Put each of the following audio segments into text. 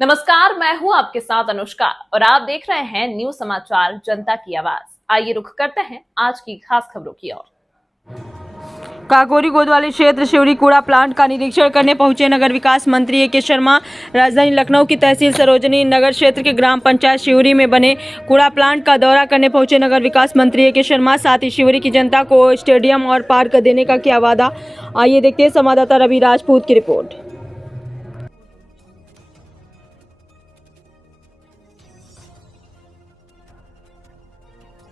नमस्कार, मैं हूं आपके साथ अनुष्का और आप देख रहे हैं न्यूज समाचार जनता की आवाज। आइए रुख करते हैं आज की खास खबरों की ओर। काकोरी गोदवाली क्षेत्र शिवरी कूड़ा प्लांट का निरीक्षण करने पहुंचे नगर विकास मंत्री ए के शर्मा। राजधानी लखनऊ की तहसील सरोजनी नगर क्षेत्र के ग्राम पंचायत शिवरी में बने कूड़ा प्लांट का दौरा करने पहुंचे नगर विकास मंत्री ए के शर्मा। साथ ही शिवरी की जनता को स्टेडियम और पार्क देने का किया वादा। आइए देखते हैं संवाददाता रवि राजपूत की रिपोर्ट।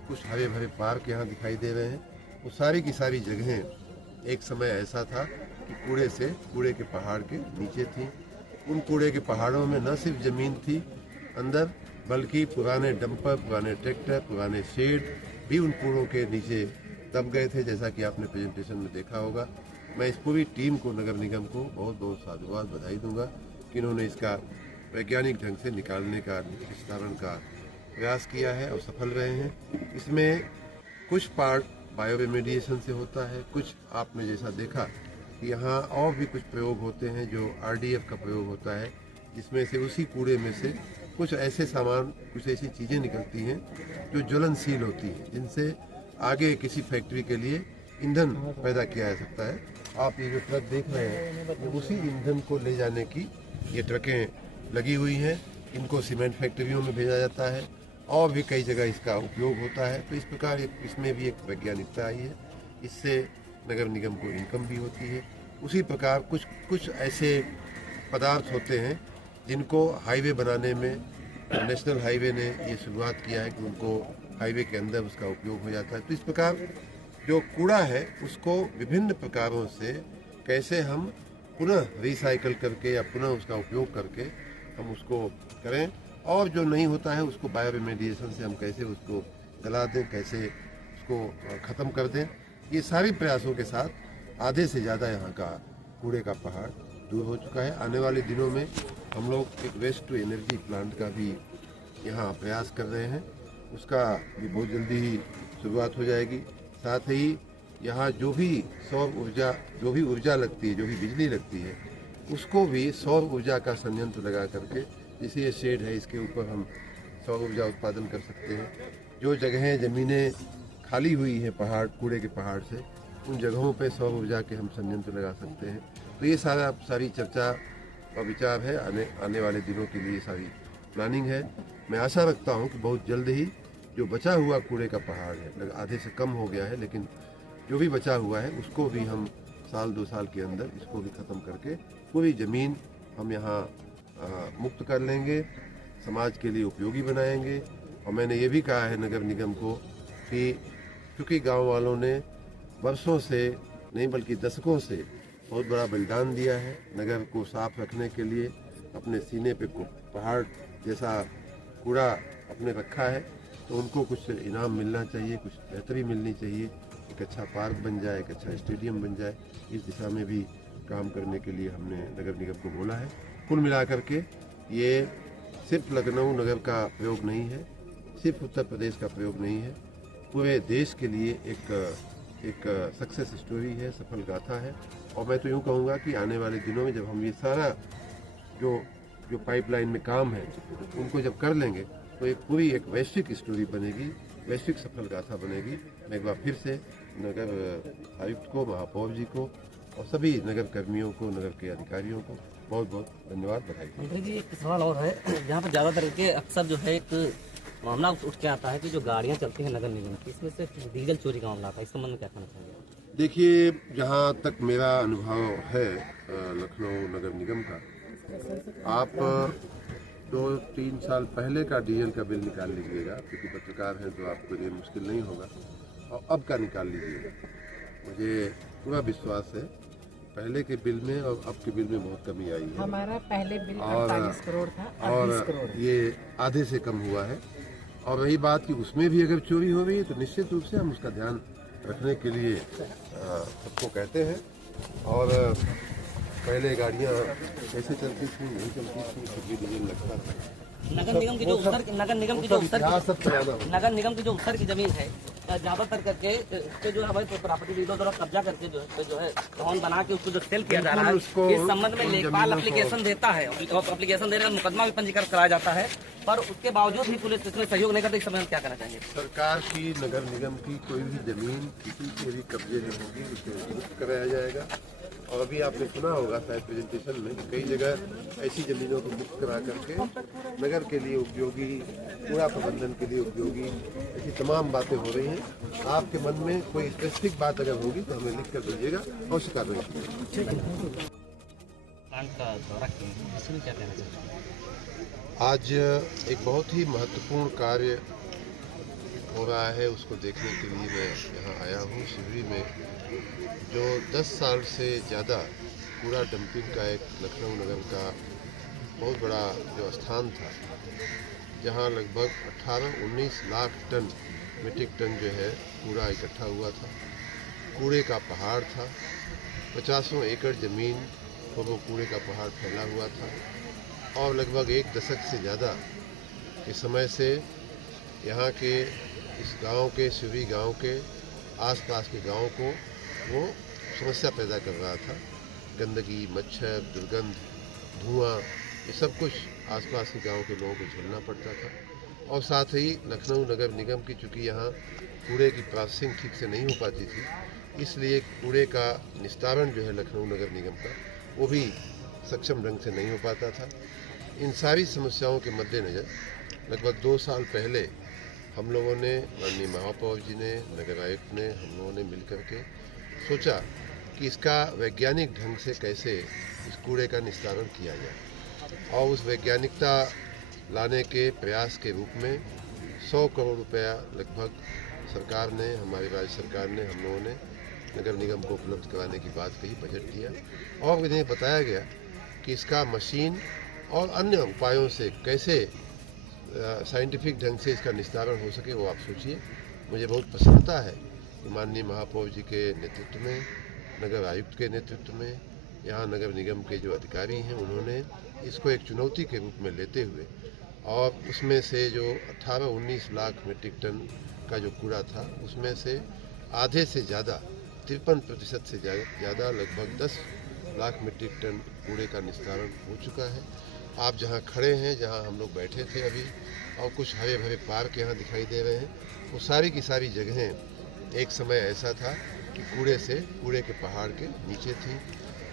कुछ हरे भरे पार्क यहाँ दिखाई दे रहे हैं। वो सारी की सारी जगहें एक समय ऐसा था कि कूड़े के पहाड़ के नीचे थी। उन कूड़े के पहाड़ों में न सिर्फ जमीन थी अंदर, बल्कि पुराने डंपर, पुराने ट्रैक्टर, पुराने शेड भी उन कूड़ों के नीचे दब गए थे, जैसा कि आपने प्रेजेंटेशन में देखा होगा। मैं इस पूरी टीम को, नगर निगम को बहुत बहुत साधुवाद बधाई दूंगा कि इन्होंने इसका वैज्ञानिक ढंग से निकालने का, निस्तारण का प्रयास किया है और सफल रहे हैं। इसमें कुछ पार्ट बायो रेमेडिएशन से होता है, कुछ आपने जैसा देखा कि यहाँ और भी कुछ प्रयोग होते हैं जो RDF का प्रयोग होता है, जिसमें से उसी कूड़े में से कुछ ऐसे सामान, कुछ ऐसी चीज़ें निकलती हैं जो ज्वलनशील होती हैं, जिनसे आगे किसी फैक्ट्री के लिए ईंधन पैदा किया जा सकता है। आप ये जो ट्रक देख रहे हैं, उसी ईंधन को ले जाने की ये ट्रकें लगी हुई हैं। इनको सीमेंट फैक्ट्रियों में भेजा जाता है और भी कई जगह इसका उपयोग होता है। तो इस प्रकार इसमें भी एक वैज्ञानिकता आई है, इससे नगर निगम को इनकम भी होती है। उसी प्रकार कुछ ऐसे पदार्थ होते हैं जिनको हाईवे बनाने में नेशनल हाईवे ने ये शुरुआत किया है कि उनको हाईवे के अंदर उसका उपयोग हो जाता है। तो इस प्रकार जो कूड़ा है उसको विभिन्न प्रकारों से कैसे हम पुनः रिसाइकल करके या पुनः उसका उपयोग करके हम उसको करें, और जो नहीं होता है उसको बायो रेमेडिएशन से हम कैसे उसको गला दें, कैसे उसको ख़त्म कर दें। ये सारे प्रयासों के साथ आधे से ज़्यादा यहाँ का कूड़े का पहाड़ दूर हो चुका है। आने वाले दिनों में हम लोग एक वेस्ट टू एनर्जी प्लांट का भी यहाँ प्रयास कर रहे हैं, उसका भी बहुत जल्दी ही शुरुआत हो जाएगी। साथ ही यहाँ जो भी सौर ऊर्जा, जो भी ऊर्जा लगती है, जो भी बिजली लगती है, उसको भी सौर ऊर्जा का संयंत्र लगा करके, जैसे ये शेड है इसके ऊपर हम सौर ऊर्जा उत्पादन कर सकते हैं। जो जगहें, ज़मीनें खाली हुई हैं पहाड़, कूड़े के पहाड़ से, उन जगहों पे सौर ऊर्जा के हम संयंत्र लगा सकते हैं। तो ये सारी चर्चा और विचार है, आने वाले दिनों के लिए सारी प्लानिंग है। मैं आशा रखता हूँ कि बहुत जल्द ही जो बचा हुआ कूड़े का पहाड़ है, आधे से कम हो गया है, लेकिन जो भी बचा हुआ है उसको भी हम साल 2 साल के अंदर इसको भी ख़त्म करके पूरी ज़मीन हम यहाँ मुक्त कर लेंगे, समाज के लिए उपयोगी बनाएंगे। और मैंने ये भी कहा है नगर निगम को कि क्योंकि गांव वालों ने वर्षों से नहीं बल्कि दशकों से बहुत बड़ा बलिदान दिया है नगर को साफ रखने के लिए, अपने सीने पे पहाड़ जैसा कूड़ा अपने रखा है, तो उनको कुछ इनाम मिलना चाहिए, कुछ बेहतरी मिलनी चाहिए। एक अच्छा पार्क बन जाए, एक अच्छा स्टेडियम बन जाए, इस दिशा में भी काम करने के लिए हमने नगर निगम को बोला है। कुल मिलाकर के ये सिर्फ लखनऊ नगर का प्रयोग नहीं है, सिर्फ उत्तर प्रदेश का प्रयोग नहीं है, पूरे देश के लिए एक सक्सेस स्टोरी है, सफल गाथा है। और मैं तो यूँ कहूँगा कि आने वाले दिनों में जब हम ये सारा जो पाइपलाइन में काम है उनको जब कर लेंगे, तो एक पूरी एक वैश्विक स्टोरी बनेगी, वैश्विक सफल गाथा बनेगी। मैं एक बार फिर से नगर आयुक्त को, महापौर जी को और सभी नगर कर्मियों को, नगर के अधिकारियों को बहुत बहुत धन्यवाद, बधाई। मंत्री जी, एक सवाल और है। यहाँ पर ज़्यादातर के अक्सर जो है एक मामला उठ के आता है कि जो गाड़ियाँ चलती हैं नगर निगम की, इसमें से डीजल चोरी का मामला आता है, इस संबंध में क्या कहना चाहिए? देखिए, जहाँ तक मेरा अनुभव है लखनऊ नगर निगम का, आप 2-3 साल पहले का डीजल का बिल निकाल लीजिएगा, क्योंकि पत्रकार हैं तो आपके लिए मुश्किल नहीं होगा, और अब का निकाल लीजिएगा। मुझे पूरा विश्वास है पहले के बिल में और अब के बिल में बहुत कमी आई है। हमारा पहले बिल 48 करोड़ था, और 20 करोड़ ये आधे से कम हुआ है। और रही बात कि उसमें भी अगर चोरी हो रही है तो निश्चित रूप से हम उसका ध्यान रखने के लिए सबको कहते हैं। और पहले गाड़ियाँ कैसे चलती थी, नहीं चलती थी, कुछ भी डीजल लगता था। नगर निगम की जो उत्तर की जमीन है, ज्यादातर करके इस पे जो है हमारे प्रॉपर्टी डीलर द्वारा कब्जा करके जो है भवन बना के उसको जो सेल किया जा रहा है, इस संबंध में लेखपाल एप्लीकेशन देता है और एप्लीकेशन देने का मुकदमा भी पंजीकरण कराया जाता है, पर उसके बावजूद भी पुलिस इसमें सहयोग नहीं करती। इस समय क्या करना चाहेंगे? सरकार की नगर निगम की कोई भी जमीन किसी के भी कब्जे में होगी उसे मुक्त कराया जाएगा। और अभी आपने सुना होगा शायद प्रेजेंटेशन में कई जगह ऐसी जमीनों को मुक्त करा करके नगर के लिए उपयोगी, कूड़ा प्रबंधन के लिए उपयोगी, ऐसी तमाम बातें हो रही हैं। आपके मन में कोई स्पेसिफिक बात अगर होगी तो हमें लिख कर दीजिएगा, अवश्य कार्रवाई करेंगे। प्लांट का दौरा किए, इसमें क्या कहना चाहेंगे? आज एक बहुत ही महत्वपूर्ण कार्य हो रहा है, उसको देखने के लिए मैं यहाँ आया हूँ। शिवरी में जो 10 साल से ज़्यादा कूड़ा डंपिंग का एक लखनऊ नगर का बहुत बड़ा जो स्थान था, जहाँ लगभग 18-19 लाख टन मीट्रिक टन जो है कूड़ा इकट्ठा हुआ था। कूड़े का पहाड़ था, 50 एकड़ ज़मीन पर वो कूड़े का पहाड़ फैला हुआ था और लगभग 1 दशक से ज़्यादा के समय से यहाँ के इस गांव के, शिवरी गांव के आसपास के गांव को वो समस्या पैदा कर रहा था। गंदगी, मच्छर, दुर्गंध, धुआं, ये सब कुछ आसपास के गांव के लोगों को झेलना पड़ता था। और साथ ही लखनऊ नगर निगम की, चूँकि यहाँ कूड़े की प्रोसेसिंग ठीक से नहीं हो पाती थी, इसलिए कूड़े का निस्तारण जो है लखनऊ नगर निगम का, वो भी सक्षम ढंग से नहीं हो पाता था। इन सारी समस्याओं के मद्देनज़र लगभग 2 साल पहले हम लोगों ने, माननीय महापौर जी ने, नगर आयुक्त ने, हम लोगों ने मिलकर के सोचा कि इसका वैज्ञानिक ढंग से कैसे इस कूड़े का निस्तारण किया जाए। और उस वैज्ञानिकता लाने के प्रयास के रूप में 100 करोड़ रुपया लगभग सरकार ने, हमारी राज्य सरकार ने, हम लोगों ने नगर निगम को उपलब्ध कराने की बात कही, बजट दिया और इन्हें बताया गया कि इसका मशीन और अन्य उपायों से कैसे साइंटिफिक ढंग से इसका निस्तारण हो सके, वो आप सोचिए। मुझे बहुत प्रसन्नता है कि माननीय महापौर जी के नेतृत्व में, नगर आयुक्त के नेतृत्व में, यहाँ नगर निगम के जो अधिकारी हैं, उन्होंने इसको एक चुनौती के रूप में लेते हुए और उसमें से जो 18-19 लाख मीट्रिक टन का जो कूड़ा था, उसमें से आधे से ज़्यादा 53% से ज़्यादा लगभग 10 लाख मीट्रिक टन कूड़े का निस्तारण हो चुका है। आप जहाँ खड़े हैं, जहाँ हम लोग बैठे थे अभी, और कुछ हरे भरे पार्क यहाँ दिखाई दे रहे हैं, वो सारी की सारी जगहें एक समय ऐसा था कि कूड़े के पहाड़ के नीचे थी।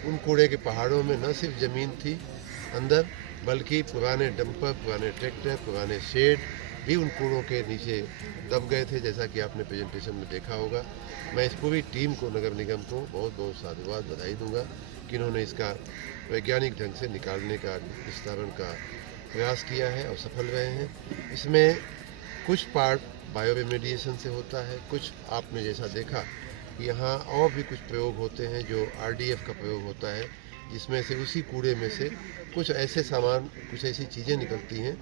उन कूड़े के पहाड़ों में न सिर्फ ज़मीन थी अंदर, बल्कि पुराने डंपर, पुराने ट्रैक्टर, पुराने शेड भी उन कूड़ों के नीचे दब गए थे, जैसा कि आपने प्रेजेंटेशन में देखा होगा। मैं इस पूरी टीम को, नगर निगम को बहुत बहुत साधुवाद, बधाई दूंगा कि इन्होंने इसका वैज्ञानिक ढंग से निकालने का, निस्तारण का प्रयास किया है और सफल रहे हैं। इसमें कुछ पार्ट बायो रेमेडिएशन से होता है, कुछ आपने जैसा देखा कि यहाँ और भी कुछ प्रयोग होते हैं जो RDF का प्रयोग होता है, जिसमें से उसी कूड़े में से कुछ ऐसे सामान, कुछ ऐसी चीज़ें निकलती हैं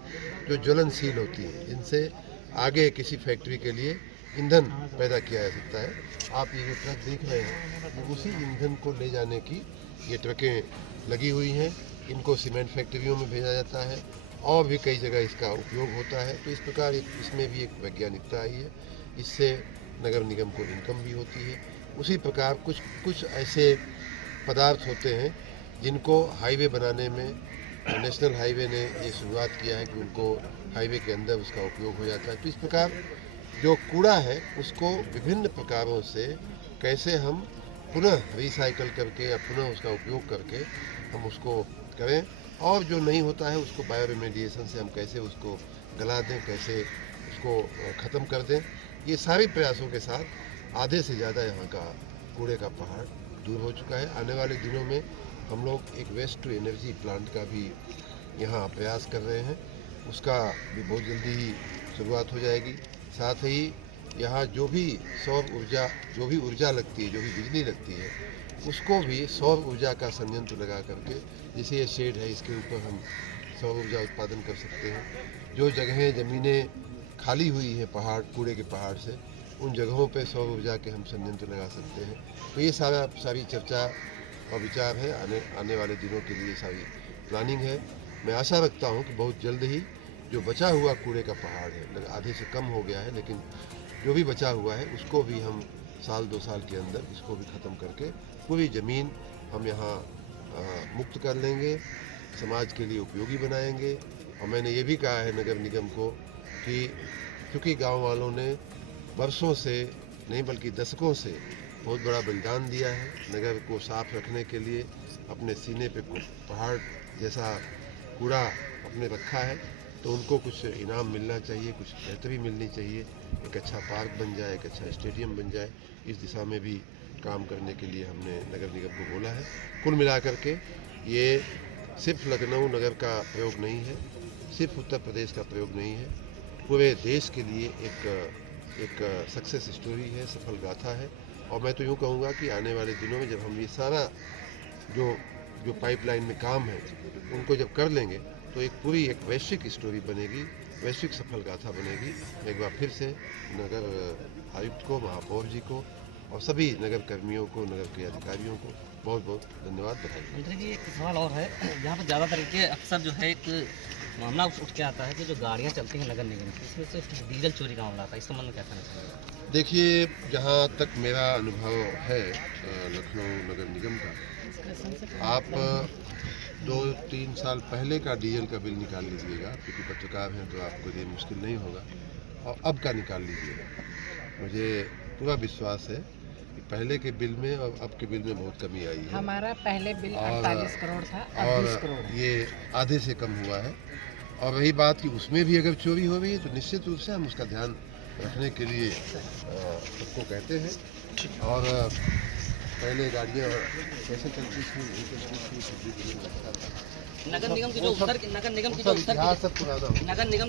जो ज्वलनशील होती हैं, जिनसे आगे किसी फैक्ट्री के लिए ईंधन पैदा किया जा सकता है। आप ये जो ट्रक देख रहे हैं, वो उसी ईंधन को ले जाने की ये ट्रकें लगी हुई हैं। इनको सीमेंट फैक्ट्रियों में भेजा जाता है और भी कई जगह इसका उपयोग होता है। तो इस प्रकार इसमें भी एक वैज्ञानिकता आई है, इससे नगर निगम को इनकम भी होती है। उसी प्रकार कुछ ऐसे पदार्थ होते हैं जिनको हाईवे बनाने में नेशनल हाईवे ने ये शुरुआत किया है कि उनको हाईवे के अंदर उसका उपयोग हो जाता है। तो इस प्रकार जो कूड़ा है उसको विभिन्न प्रकारों से कैसे हम पुनः रिसाइकल करके या पुनः उसका उपयोग करके हम उसको करें, और जो नहीं होता है उसको बायो रेमेडिएशन से हम कैसे उसको गला दें, कैसे उसको ख़त्म कर दें। ये सारे प्रयासों के साथ आधे से ज़्यादा यहाँ का कूड़े का पहाड़ दूर हो चुका है। आने वाले दिनों में हम लोग एक वेस्ट टू एनर्जी प्लांट का भी यहाँ प्रयास कर रहे हैं, उसका भी बहुत जल्दी ही शुरुआत हो जाएगी। साथ ही यहाँ जो भी सौर ऊर्जा, जो भी ऊर्जा लगती है, जो भी बिजली लगती है, उसको भी सौर ऊर्जा का संयंत्र लगा करके, जैसे ये शेड है इसके ऊपर हम सौर ऊर्जा उत्पादन कर सकते हैं। जो जगहें, ज़मीनें खाली हुई हैं पहाड़, कूड़े के पहाड़ से, उन जगहों पे सौर ऊर्जा के हम संयंत्र लगा सकते हैं। तो ये सारी चर्चा और विचार है, आने वाले दिनों के लिए सारी प्लानिंग है। मैं आशा रखता हूँ कि बहुत जल्द ही जो बचा हुआ कूड़े का पहाड़ है, आधे से कम हो गया है, लेकिन जो भी बचा हुआ है उसको भी हम साल 2 साल के अंदर इसको भी ख़त्म करके पूरी ज़मीन हम यहाँ मुक्त कर लेंगे, समाज के लिए उपयोगी बनाएंगे। और मैंने ये भी कहा है नगर निगम को कि क्योंकि गांव वालों ने वर्षों से नहीं बल्कि दशकों से बहुत बड़ा बलिदान दिया है नगर को साफ रखने के लिए, अपने सीने पे पहाड़ जैसा कूड़ा अपने रखा है, तो उनको कुछ इनाम मिलना चाहिए, कुछ बेहतरी मिलनी चाहिए, एक अच्छा पार्क बन जाए, एक अच्छा स्टेडियम बन जाए। इस दिशा में भी काम करने के लिए हमने नगर निगम को बोला है। कुल मिलाकर के ये सिर्फ लखनऊ नगर का प्रयोग नहीं है, सिर्फ उत्तर प्रदेश का प्रयोग नहीं है, पूरे देश के लिए एक सक्सेस स्टोरी है, सफल गाथा है। और मैं तो यूँ कहूँगा कि आने वाले दिनों में जब हम ये सारा जो पाइपलाइन में काम है उनको जब कर लेंगे तो एक वैश्विक स्टोरी बनेगी, वैश्विक सफल गाथा बनेगी। एक बार फिर से नगर आयुक्त को, महापौर जी को और सभी नगर कर्मियों को, नगर के अधिकारियों को बहुत बहुत धन्यवाद, बधाई। मंत्री जी, एक सवाल और है, यहाँ पर ज़्यादातर के अक्सर जो है एक मामला उठ के आता है कि जो गाड़ियाँ चलती हैं नगर निगम की, इसमें से डीजल चोरी का मामला आता है, इस संबंध में क्या कहना चाहिए? देखिए, जहाँ तक मेरा अनुभव है लखनऊ नगर निगम का, आप 2-3 साल पहले का डीजल का बिल निकाल लीजिएगा, क्योंकि पत्रकार हैं तो आपको ये मुश्किल नहीं होगा, और अब का निकाल लीजिएगा। मुझे पूरा विश्वास है कि पहले के बिल में और अब के बिल में बहुत कमी आई है। हमारा पहले बिल 48 करोड़ था, अब और 20 करोड़ है। ये आधे से कम हुआ है। और रही बात कि उसमें भी अगर चोरी हो रही है तो निश्चित रूप से हम उसका ध्यान रखने के लिए सबको कहते हैं। और पहले गाड़ियाँ कैसे चलती थी, नहीं चलती थी, अच्छा था। नगर निगम की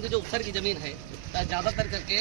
जो उत्तर की जमीन है, ज़्यादातर करके